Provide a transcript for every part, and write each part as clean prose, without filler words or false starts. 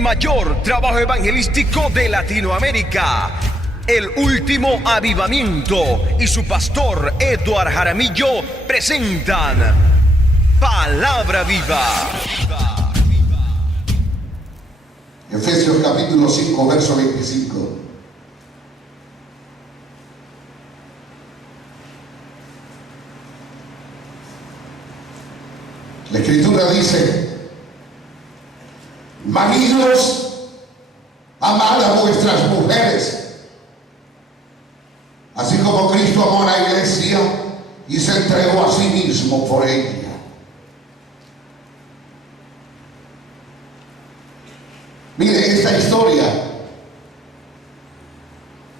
mayor trabajo evangelístico de Latinoamérica, El Último Avivamiento, y su pastor Eduard Jaramillo presentan Palabra Viva. Efesios capítulo 5, verso 25. La Escritura dice: maridos, amad a vuestras mujeres, así como Cristo amó a la iglesia y se entregó a sí mismo por ella. Mire, esta historia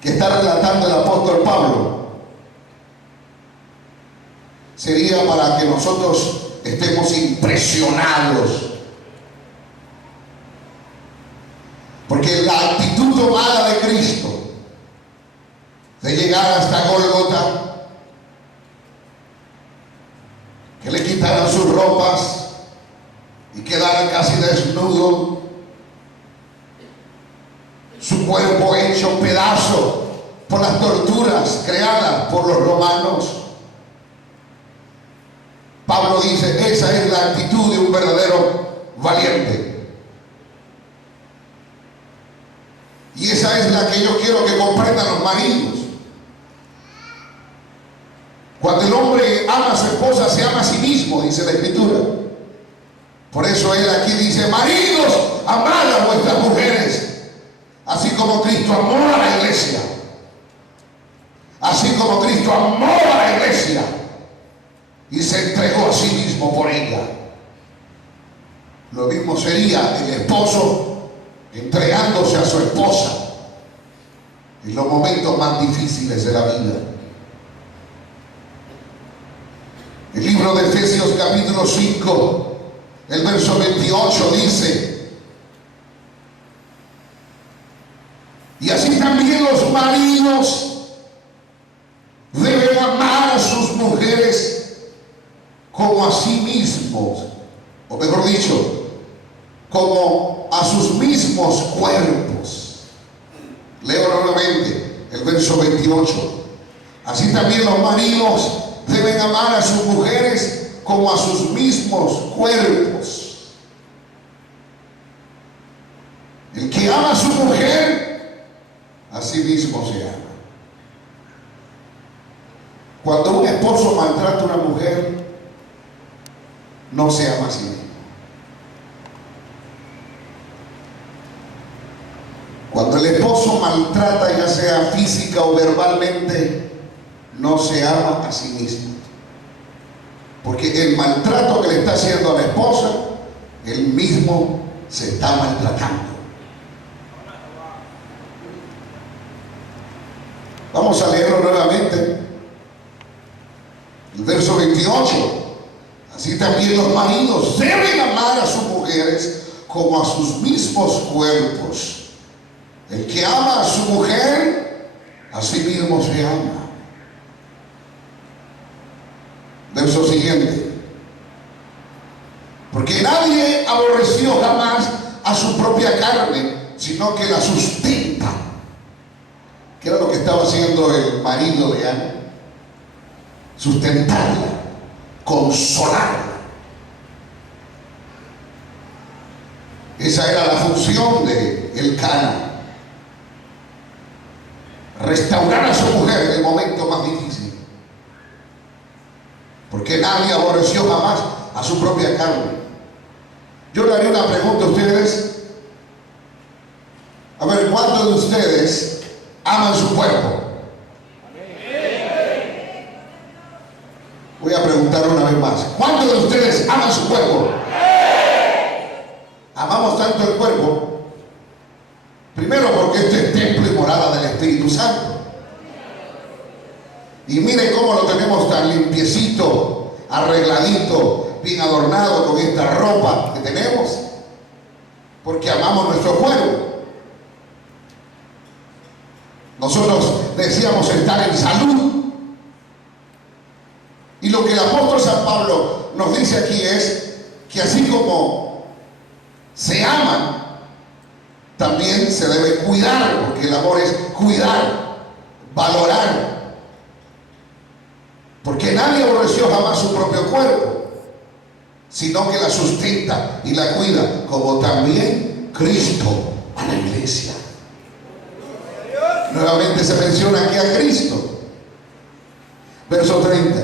que está relatando el apóstol Pablo sería para que nosotros estemos impresionados, porque la actitud tomada de Cristo de llegar hasta Gólgota, que le quitaran sus ropas y quedara casi desnudo, su cuerpo hecho pedazo por las torturas creadas por los romanos. Pablo dice: esa es la actitud de un verdadero valiente. Y esa es la que yo quiero que comprendan los maridos. Cuando el hombre ama a su esposa, se ama a sí mismo, dice la Escritura. Por eso él aquí dice: maridos, amad a vuestras mujeres, así como Cristo amó a la iglesia. Así como Cristo amó a la iglesia y se entregó a sí mismo por ella. Lo mismo sería el esposo entregándose a su esposa en los momentos más difíciles de la vida. El libro de Efesios capítulo 5, el verso 28 dice: y así también los maridos deben amar a sus mujeres como a sí mismos, o mejor dicho, como a sus mismos cuerpos. Leo nuevamente el verso 28. Así también los maridos deben amar a sus mujeres como a sus mismos cuerpos. El que ama a su mujer, a sí mismo se ama. Cuando un esposo maltrata a una mujer, no se ama a sí mismo. Cuando el esposo maltrata, ya sea física o verbalmente, no se ama a sí mismo. Porque el maltrato que le está haciendo a la esposa, él mismo se está maltratando. Vamos a leerlo nuevamente. El verso 28. Así también los maridos deben amar a sus mujeres como a sus mismos cuerpos. El que ama a su mujer, a sí mismo se ama. Verso siguiente. Porque nadie aborreció jamás a su propia carne, sino que la sustenta. ¿Qué era lo que estaba haciendo el marido de Ana? Sustentarla, consolarla. Esa era la función de Elcana: restaurar a su mujer en el momento más difícil. Porque nadie aborreció jamás a su propia carne. Yo le haré una pregunta a ustedes. A ver, ¿cuántos de ustedes aman su cuerpo? Voy a preguntar una vez más: ¿cuántos de ustedes aman su cuerpo? Amamos tanto el cuerpo, primero porque este es templo y morada del Espíritu Santo. Y mire cómo lo tenemos tan limpiecito, arregladito, bien adornado con esta ropa que tenemos, porque amamos nuestro cuerpo. Nosotros deseamos estar en salud. Y lo que el apóstol San Pablo nos dice aquí es que así como se aman, también se debe cuidar, porque el amor es cuidar, valorar. Porque nadie aborreció jamás su propio cuerpo, sino que la sustenta y la cuida, como también Cristo a la iglesia. Nuevamente se menciona aquí a Cristo. Verso 30.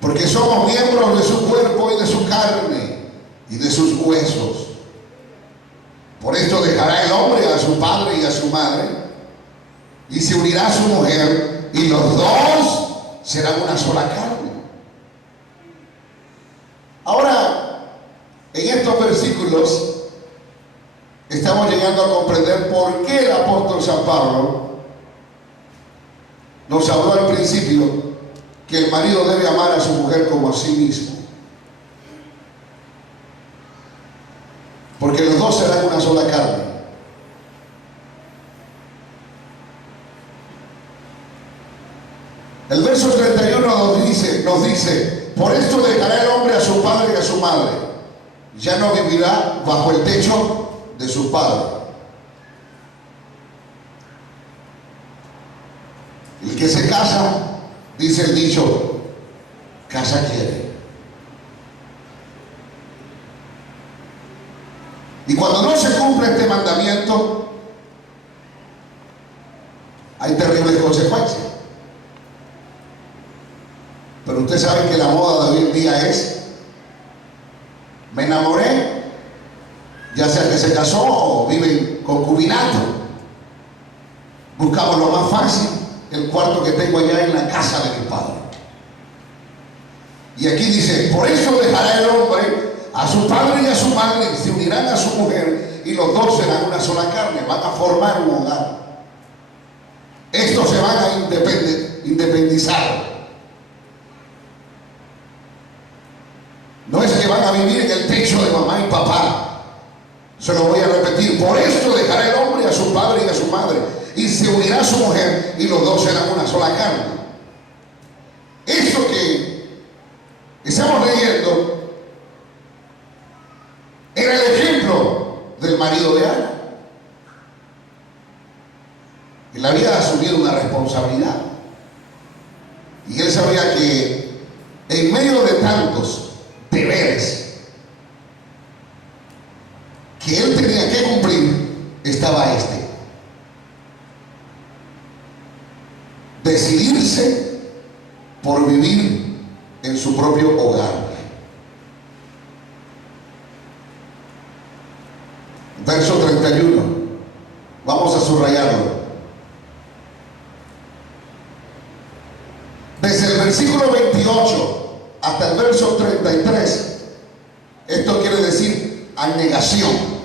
Porque somos miembros de su cuerpo y de su carne y de sus huesos. Por esto dejará el hombre a su padre y a su madre, y se unirá a su mujer, y los dos serán una sola carne. Ahora, en estos versículos estamos llegando a comprender por qué el apóstol San Pablo nos habló al principio que el marido debe amar a su mujer como a sí mismo. Porque los dos serán una sola carne. El verso 31 nos dice, por esto dejará el hombre a su padre y a su madre. Ya no vivirá bajo el techo de su padre. El que se casa, dice el dicho, casa quiere. Y cuando no se cumple este mandamiento, hay terribles consecuencias. Pero usted sabe que la moda de hoy en día es: me enamoré, ya sea que se casó o vive en concubinato. Buscamos lo más fácil, el cuarto que tengo allá en la casa de mi padre. Y aquí dice, por eso dejará el hombre a su padre y a su madre, y se unirán a su mujer, y los dos serán una sola carne, van a formar un hogar. Estos se van a independizar. No es que van a vivir en el techo de mamá y papá. Se lo voy a repetir. Por esto dejará el hombre a su padre y a su madre, y se unirá a su mujer, y los dos serán una sola carne. Eso que estamos leyendo era el ejemplo del marido de Ana. Él había asumido una responsabilidad, y él sabía que en medio de tantos deberes que él tenía que cumplir, estaba este: decidirse por vivir en su propio hogar. Verso 31, vamos a subrayarlo. Desde el versículo 28 hasta el verso 33, esto quiere decir abnegación.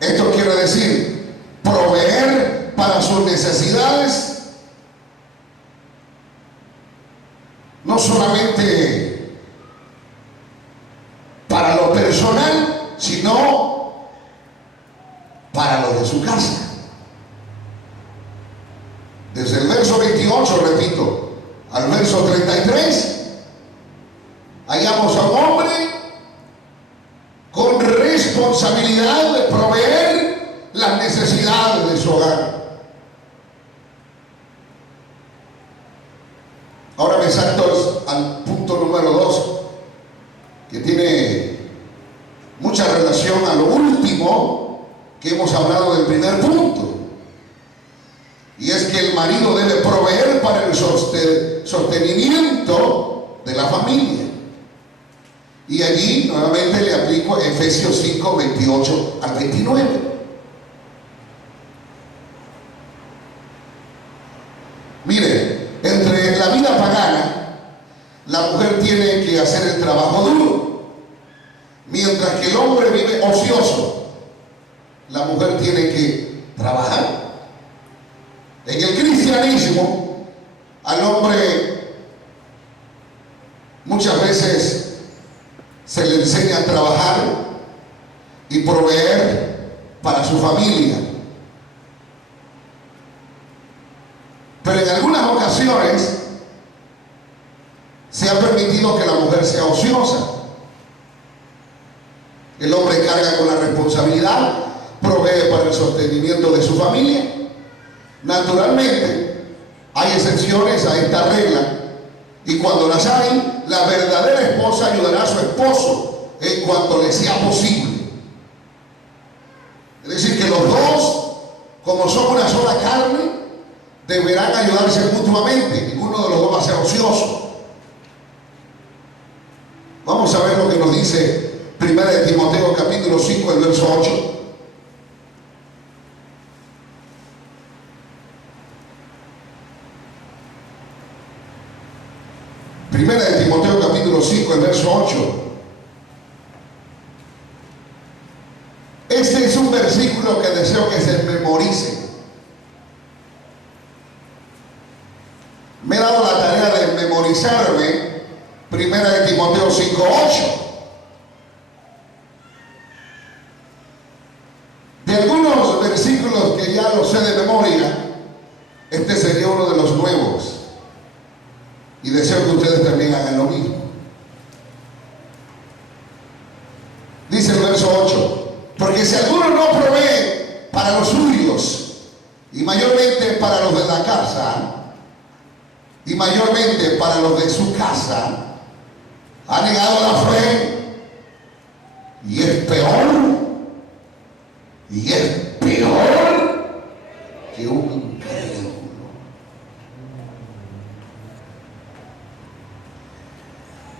Esto quiere decir proveer para sus necesidades, no solamente para lo personal, sino para los de su casa. Desde el verso 28, repito, al verso 33, hallamos a un hombre con responsabilidad de proveer las necesidades de su hogar. Ahora me salto al punto número 2, que tiene mucha relación a lo último que hemos hablado del primer punto. Y es que el marido debe proveer para el sostenimiento de la familia. Y allí nuevamente le aplico Efesios 5, 28 al 29. Mire, entre la vida pagana, la mujer tiene que hacer el trabajo duro, mientras que el hombre vive ocioso. La mujer tiene que trabajar. En el cristianismo, al hombre muchas veces se le enseña a trabajar y proveer para su familia. Pero en algunas ocasiones se ha permitido que la mujer sea ociosa. El hombre carga con la responsabilidad, provee para el sostenimiento de su familia. Naturalmente, hay excepciones a esta regla, y cuando las hay, la verdadera esposa ayudará a su esposo en cuanto le sea posible. Es decir, que los dos, como son una sola carne, deberán ayudarse mutuamente. Ninguno de los dos va a ser ocioso. Vamos a ver lo que nos dice 1 Timoteo capítulo 5, el verso 8. Primera de Timoteo capítulo 5, el verso 8. Este es un versículo que deseo que se memorice. Me he dado la tarea de memorizarme Primera de Timoteo 5, 8. De algunos versículos que ya los sé de memoria, este sería uno de los nuevos. Y deseo que ustedes también hagan lo mismo. Dice el verso 8: porque si alguno no provee para los suyos, y mayormente para los de la casa, y mayormente para los de su casa, ha negado la fe, y es peor que un incrédulo.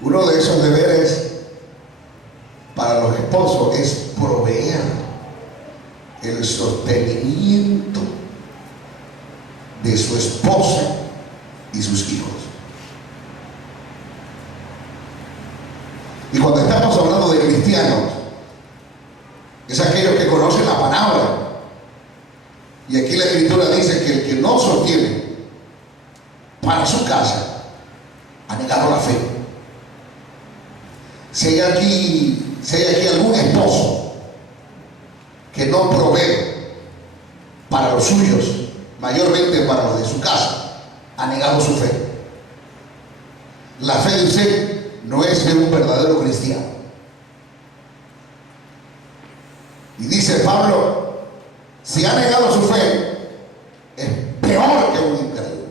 Uno de esos deberes para los esposos es proveer el sostenimiento de su esposa y sus hijos. Y cuando estamos hablando de cristianos, es aquellos que conocen la palabra. Y aquí la Escritura dice que el que no sostiene para su casa ha negado la fe. Si hay aquí algún esposo que no provee para los suyos, mayormente para los de su casa, ha negado su fe. La fe de usted no es de un verdadero cristiano. Y dice Pablo, si ha negado su fe, es peor que un incrédulo.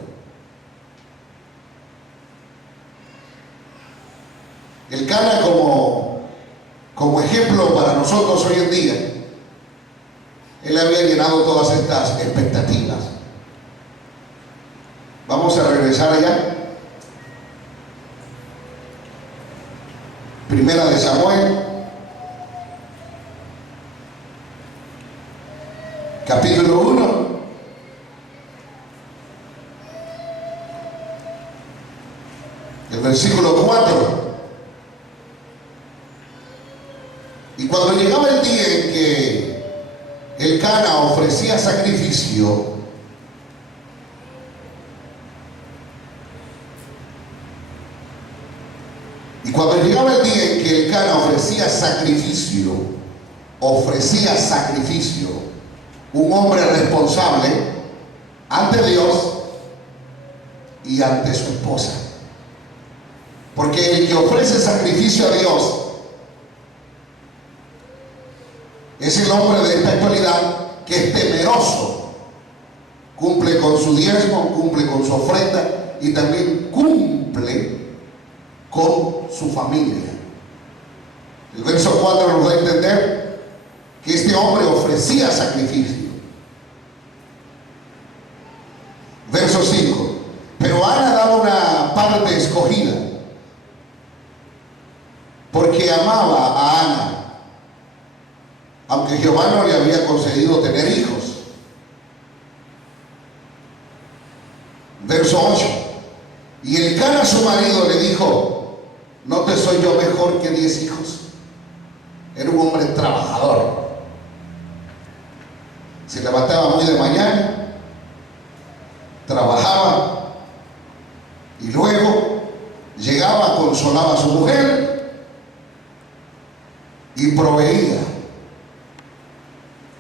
El Cana como ejemplo para nosotros hoy en día, él había llenado todas estas expectativas. Vamos a regresar allá. Primera de Samuel, capítulo 1. El versículo 4. Y cuando llegaba el día en que el Cana ofrecía sacrificio, ofrecía sacrificio, un hombre responsable ante Dios y ante su esposa. Porque el que ofrece sacrificio a Dios es el hombre de esta actualidad que es temeroso, cumple con su diezmo, cumple con su ofrenda y también cumple con su familia. El verso 4 nos da a entender que este hombre ofrecía sacrificio. Verso 5. Pero Ana daba una parte escogida, porque amaba a Ana, aunque Jehová no le había concedido tener hijos. Verso 8. Y el Cana su marido le dijo: ¿no te soy yo mejor que 10 hijos? Era un hombre trabajador. Se levantaba muy de mañana, trabajaba y luego llegaba, consolaba a su mujer y proveía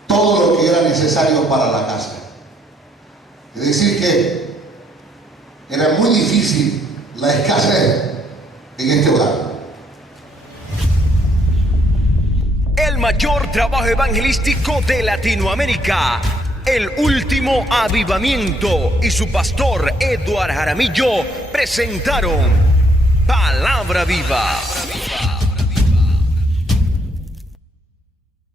todo lo que era necesario para la casa. Es decir que era muy difícil la escasez en este hogar. el mayor trabajo evangelístico de Latinoamérica, El Último Avivamiento, y su pastor Eduard Jaramillo presentaron Palabra Viva.